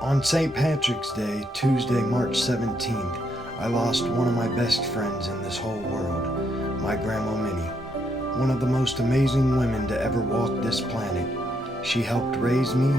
On St. Patrick's Day, Tuesday, March 17th, I lost one of my best friends in this whole world, my Grandma Minnie. One of the most amazing women to ever walk this planet. She helped raise me,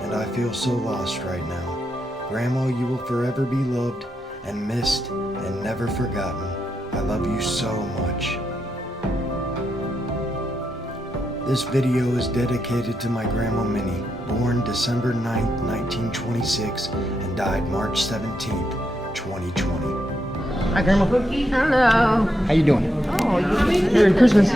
and I feel so lost right now. Grandma, you will forever be loved and missed and never forgotten. I love you so much. This video is dedicated to my Grandma Minnie, born December 9th, 1926, and died March 17th, 2020. Hi, Grandma. Cookie, hello. How you doing? Oh, you Merry Christmas.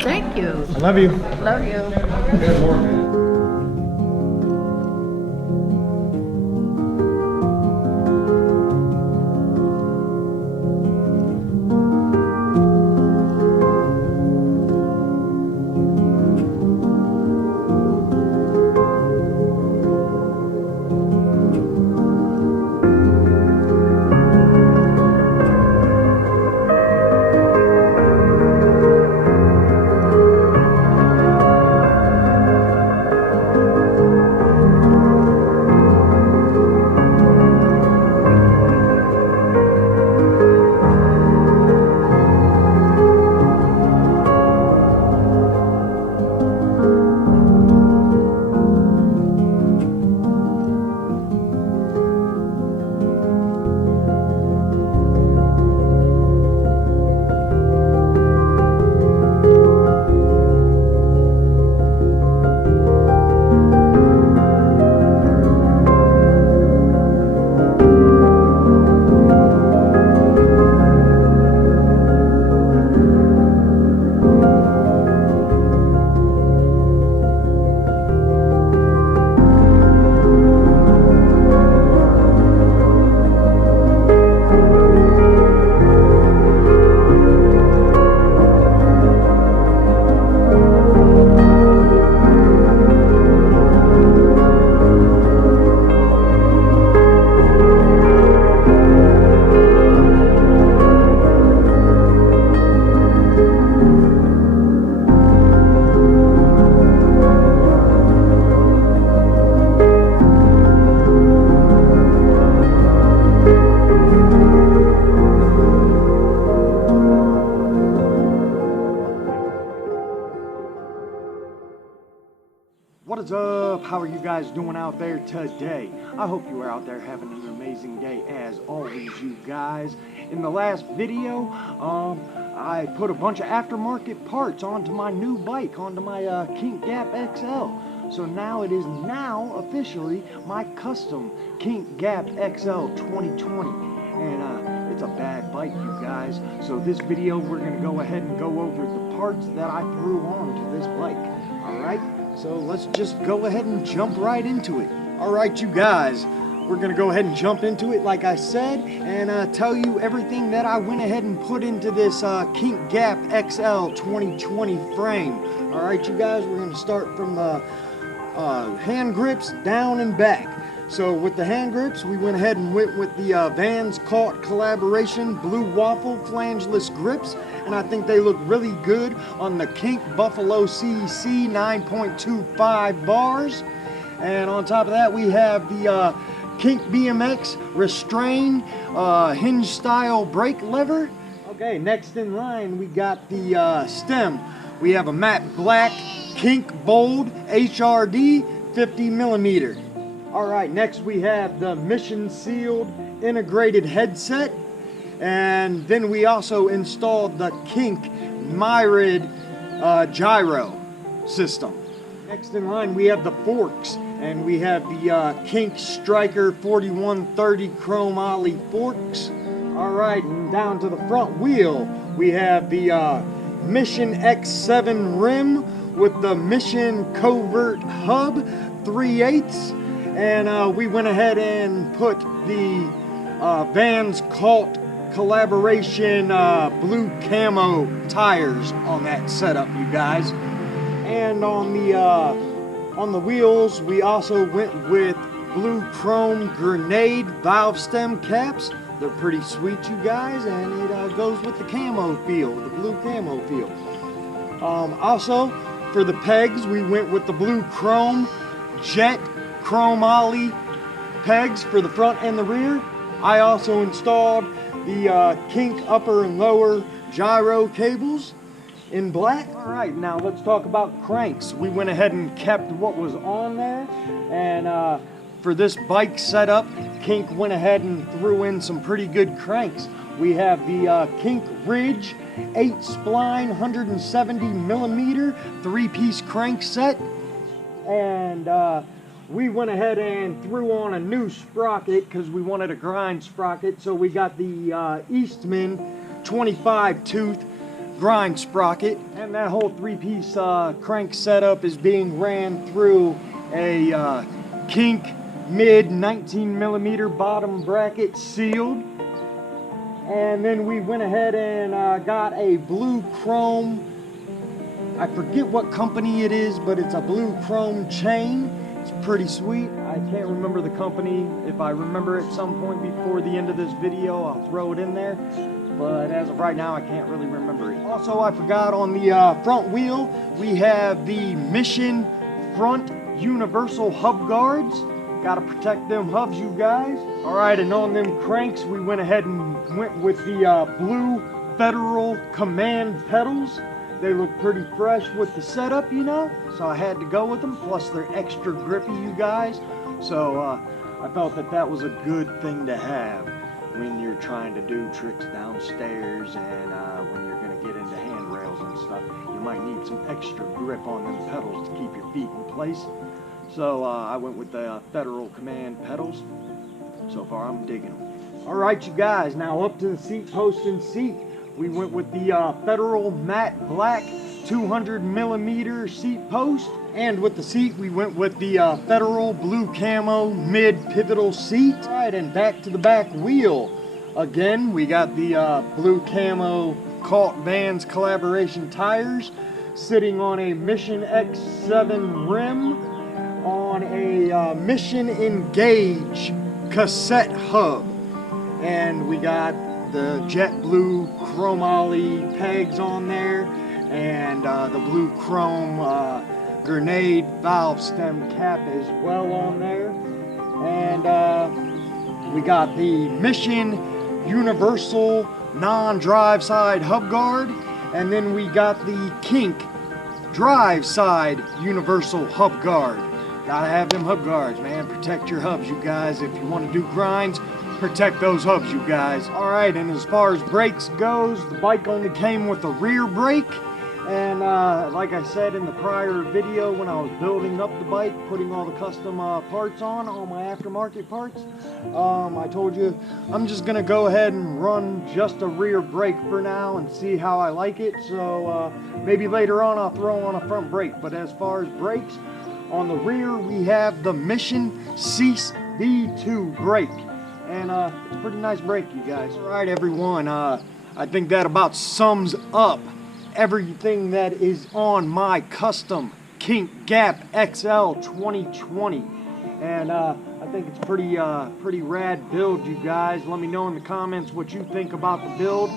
Thank you. I love you. Love you. Good morning. What is up? How are you guys doing out there today? I hope you are out there having an amazing day as always, you guys. In the last video, I put a bunch of aftermarket parts onto my new bike, onto my Kink Gap XL. So now it is officially my custom Kink Gap XL 2020. And it's a bad bike, you guys. So this video, we're going to go ahead and go over the parts that I threw onto this bike. Alright? So let's just go ahead and jump right into it. Alright, you guys, we're going to go ahead and jump into it like I said and tell you everything that I went ahead and put into this Kink Gap XL 2020 frame. Alright, you guys, we're going to start from the hand grips down and back. So with the hand grips, we went ahead and went with the Vans Caught Collaboration Blue Waffle Flangeless grips, and I think they look really good on the Kink Buffalo CC 9.25 bars. And on top of that, we have the Kink BMX Restrain hinge style brake lever. Okay, next in line, we got the stem. We have a matte black Kink Bold HRD 50 millimeter. Alright, next we have the Mission Sealed integrated headset, and then we also installed the Kink Myrid gyro system. Next in line we have the forks, and we have the Kink Striker 4130 chrome ollie forks. Alright, and down to the front wheel we have the Mission X7 rim with the Mission Covert hub 3/8. And we went ahead and put the Vans Caught Collaboration blue camo tires on that setup, you guys. And on the wheels, we also went with blue chrome grenade valve stem caps. They're pretty sweet, you guys, and it goes with the camo feel, the blue camo feel. Also, for the pegs, we went with the blue chrome jet chrome ollie pegs for the front and the rear. I also installed the Kink upper and lower gyro cables in black. All right, now let's talk about cranks. We went ahead and kept what was on there, and for this bike setup, Kink went ahead and threw in some pretty good cranks. We have the Kink Ridge 8 spline 170 millimeter 3-piece crank set, and we went ahead and threw on a new sprocket because we wanted a grind sprocket. So we got the Eastman 25 tooth grind sprocket, and that whole 3-piece crank setup is being ran through a Kink mid 19 millimeter bottom bracket sealed. And then we went ahead and got a blue chrome, I forget what company it is, but it's a blue chrome chain. It's pretty sweet. I can't remember the company. If I remember at some point before the end of this video, I'll throw it in there. But as of right now, I can't really remember it. Also, I forgot on the front wheel, we have the Mission front universal hub guards. Gotta protect them hubs, you guys. All right, and on them cranks, we went ahead and went with the blue Federal Command pedals. They look pretty fresh with the setup, you know, so I had to go with them. Plus, they're extra grippy, you guys. So I felt that that was a good thing to have when you're trying to do tricks downstairs, and when you're gonna get into handrails and stuff. You might need some extra grip on them pedals to keep your feet in place. So I went with the Federal Command pedals. So far, I'm digging them. All right, you guys, now up to the seat post and seat. We went with the Federal Matte Black 200 millimeter seat post. And with the seat, we went with the Federal Blue Camo mid pivotal seat. All right, and back to the back wheel. Again, we got the Blue Camo Cult Vans collaboration tires sitting on a Mission X7 rim on a Mission Engage cassette hub. And we got the jet blue chromoly pegs on there, and the blue chrome grenade valve stem cap as well on there. And we got the Mission universal non-drive side hub guard, and then we got the Kink drive side universal hub guard. Gotta have them hub guards, man. Protect your hubs, you guys. If you want to do grinds, protect those hubs, you guys. All right, and as far as brakes goes, the bike only came with a rear brake. And like I said in the prior video, when I was building up the bike, putting all the custom parts on, all my aftermarket parts, I told you I'm just gonna go ahead and run just a rear brake for now and see how I like it. So maybe later on I'll throw on a front brake. But as far as brakes, on the rear we have the Mission Cease V2 brake. And it's a pretty nice brake, you guys. All right, everyone, I think that about sums up everything that is on my custom Kink Gap XL 2020. And I think it's pretty rad build, you guys. Let me know in the comments what you think about the build.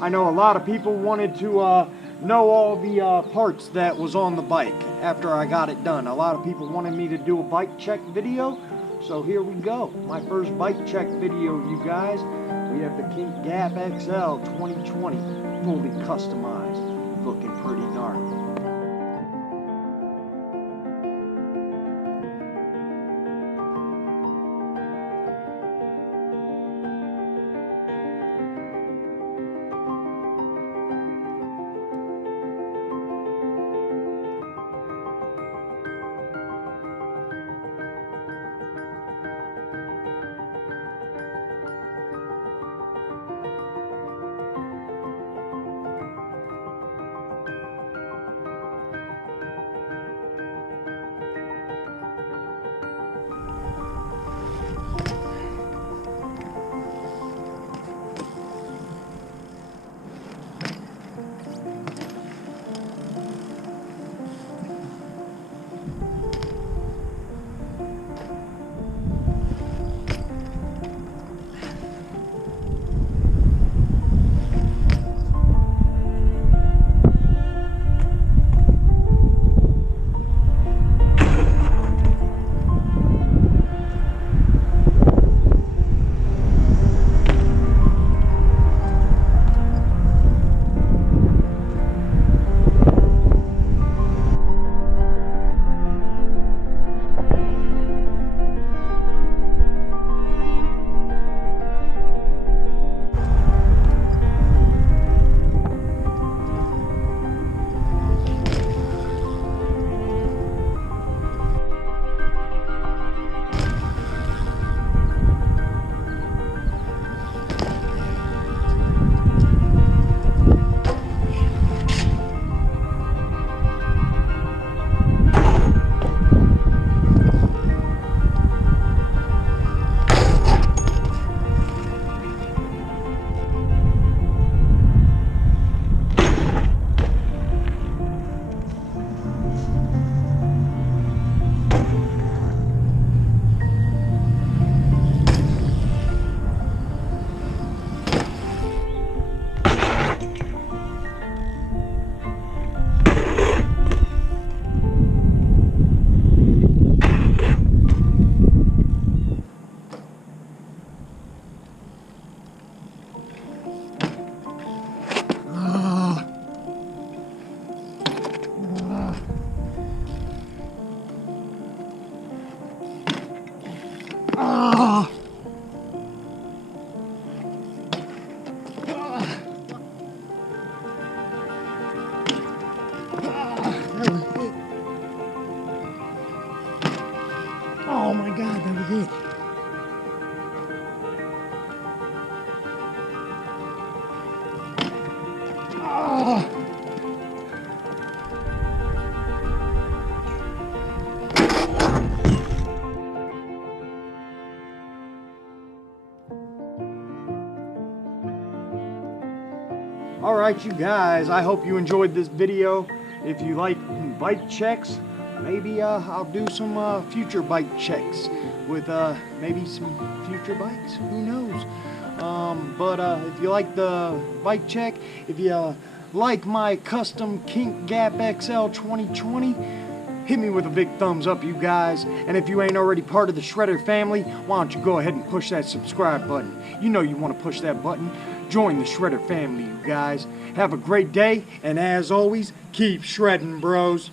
I know a lot of people wanted to know all the parts that was on the bike after I got it done. A lot of people wanted me to do a bike check video. So here we go, my first bike check video, you guys. We have the Kink Gap XL 2020, fully customized, looking pretty gnarly. Alright, you guys, I hope you enjoyed this video. If you like bike checks, maybe I'll do some future bike checks with maybe some future bikes. Who knows? But if you like the bike check, if you like my custom Kink Gap XL 2020, hit me with a big thumbs up, you guys. And if you ain't already part of the Shredder family, why don't you go ahead and push that subscribe button. You know you want to push that button. Join the Shredder family, you guys. Have a great day, and as always, keep shredding, bros.